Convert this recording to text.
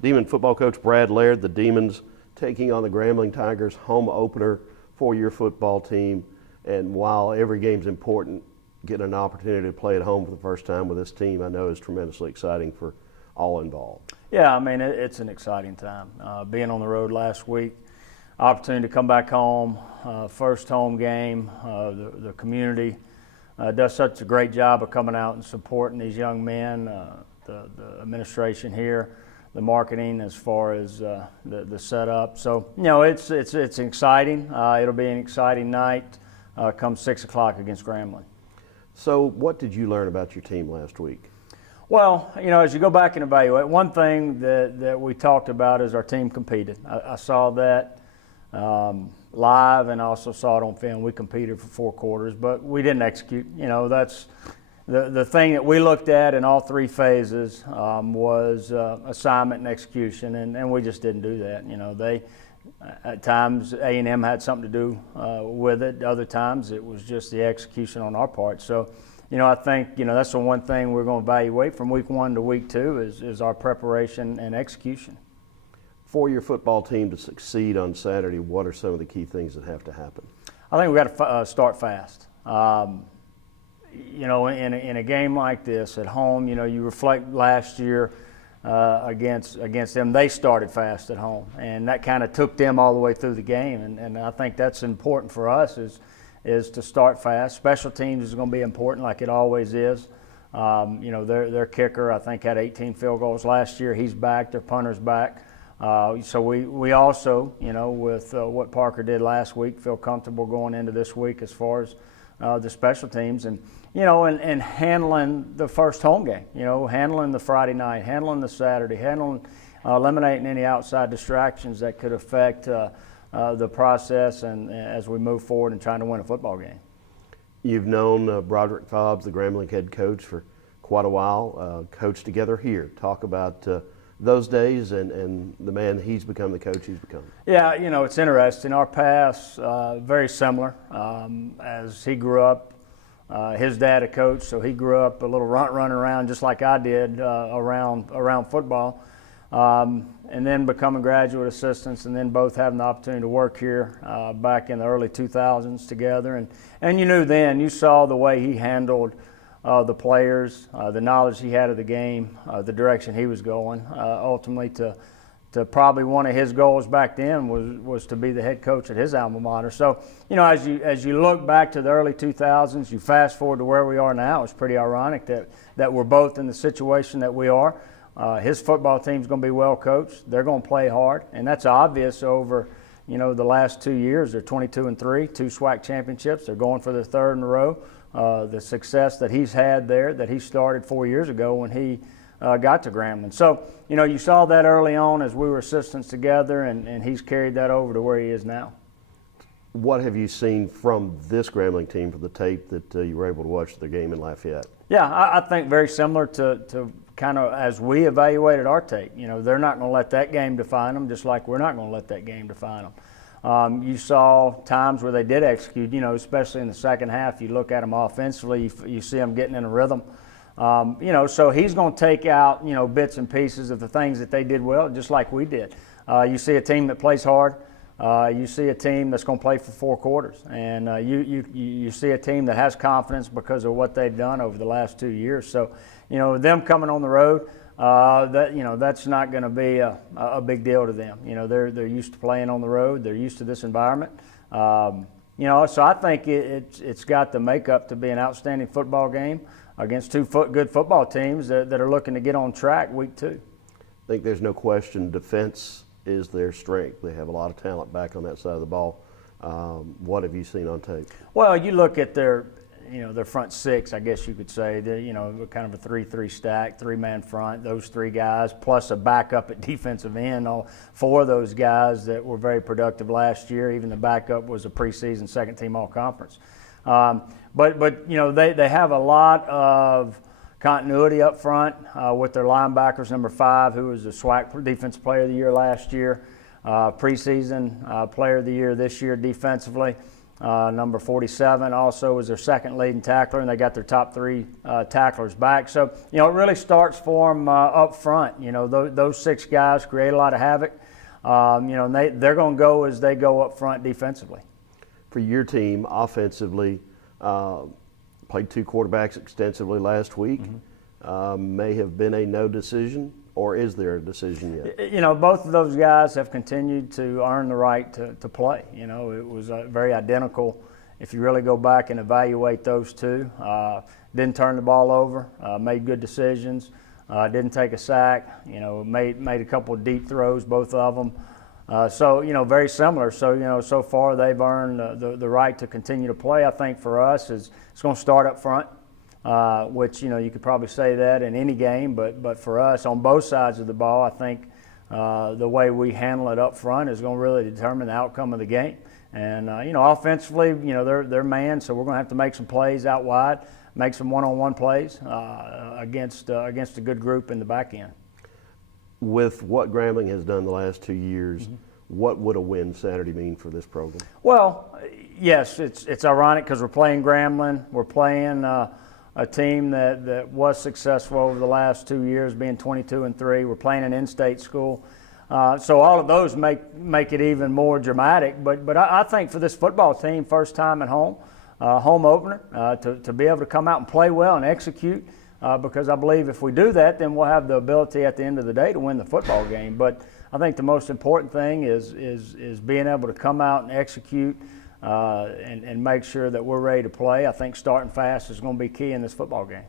Demon football coach Brad Laird, the Demons taking on the Grambling Tigers, home opener for your football team. And while every game's important, getting an opportunity to play at home for the first time with this team, I know is tremendously exciting for all involved. Yeah, I mean, it's an exciting time. Being on the road last week, opportunity to come back home, first home game, the community does such a great job of coming out and supporting these young men, the administration here, the marketing as far as the setup. So, you know, it's exciting. It'll be an exciting night come 6 o'clock against Grambling. So what did you learn about your team last week? Well, you know, as you go back and evaluate, one thing that we talked about is our team competed. I saw that live and I also saw it on film. We competed for 4 quarters, but we didn't execute. You know, that's the thing that we looked at in all 3 phases was assignment and execution, and we just didn't do that. You know, at times A&M had something to do with it. Other times it was just the execution on our part. So, you know, I think, you know, that's the one thing we're going to evaluate from week 1 to week 2 is our preparation and execution. For your football team to succeed on Saturday, what are some of the key things that have to happen? I think we got to start fast. You know, in a game like this at home, you know, you reflect last year against them. They started fast at home, and that kind of took them all the way through the game. And I think that's important for us is to start fast. Special teams is going to be important, like it always is. You know, their kicker, I think, had 18 field goals last year. He's back. Their punter's back. So we also, you know, with what Parker did last week, feel comfortable going into this week as far as the special teams and, you know, and handling the first home game, you know, handling the Friday night, handling the Saturday, eliminating any outside distractions that could affect the process and as we move forward and trying to win a football game. You've known Broderick Fobbs, the Grambling head coach, for quite a while, coached together here. Talk about those days and the man he's become, the coach he's become. Yeah, you know, it's interesting. Our paths very similar. As he grew up, his dad a coach, so he grew up a little running around just like I did around football. And then becoming graduate assistants, and then both having the opportunity to work here back in the early 2000s together. And you knew then, you saw the way he handled the players, the knowledge he had of the game, the direction he was going. Ultimately, to probably one of his goals back then was to be the head coach at his alma mater. So, you know, as you look back to the early 2000s, you fast forward to where we are now. It's pretty ironic that we're both in the situation that we are. His football team's going to be well coached. They're going to play hard, and that's obvious over, you know, the last 2 years. They're 22-3, 2 SWAC championships. They're going for their 3rd in a row. The success that he's had there, that he started 4 years ago when he got to Grambling. So, you know, you saw that early on as we were assistants together, and he's carried that over to where he is now. What have you seen from this Grambling team for the tape that you were able to watch the game in Lafayette? Yeah, I think very similar to kind of as we evaluated our tape. You know, they're not going to let that game define them, just like we're not going to let that game define them. You saw times where they did execute, you know, especially in the second half. You look at them offensively, you see them getting in a rhythm. You know, so he's going to take out, you know, bits and pieces of the things that they did well, just like we did. You see a team that plays hard. You see a team that's going to play for 4 quarters. And you see a team that has confidence because of what they've done over the last 2 years. So, you know, them coming on the road, you know, that's not going to be a big deal to them. You know, they're used to playing on the road. They're used to this environment. You know, so I think it's got the makeup to be an outstanding football game against 2 good football teams that are looking to get on track week 2. I think there's no question defense is their strength. They have a lot of talent back on that side of the ball. What have you seen on tape? Well, you look at their front 6, I guess you could say. You know, kind of a 3-3 stack, 3-man front. Those 3 guys plus a backup at defensive end. All 4 of those guys that were very productive last year. Even the backup was a preseason second-team All-Conference. But you know, they have a lot of continuity up front with their linebackers, number 5, who was the SWAC Defensive Player of the Year last year, preseason Player of the Year this year defensively. Number 47 also was their second leading tackler, and they got their top 3 tacklers back. So, it really starts for them up front. Those 6 guys create a lot of havoc. And they're going to go as they go up front defensively. For your team, offensively, played 2 quarterbacks extensively last week. May have been a no decision, or is there a decision yet? Both of those guys have continued to earn the right to play. It was very identical. If you really go back and evaluate those 2, didn't turn the ball over, made good decisions, didn't take a sack. Made a couple of deep throws, both of them. So very similar. So so far they've earned the right to continue to play. I think for us it's going to start up front. Which you could probably say that in any game, but for us on both sides of the ball, I think the way we handle it up front is going to really determine the outcome of the game. And offensively, they're man, so we're going to have to make some plays out wide, make some one-on-one plays against a good group in the back end. With what Grambling has done the last 2 years, what would a win Saturday mean for this program? Well, yes, it's ironic because we're playing Grambling, we're playing a team that was successful over the last 2 years, being 22-3. We're playing an in-state school, so all of those make it even more dramatic. But I think for this football team, first time at home, home opener, to be able to come out and play well and execute, because I believe if we do that, then we'll have the ability at the end of the day to win the football game. But I think the most important thing is being able to come out and execute. And make sure that we're ready to play. I think starting fast is going to be key in this football game.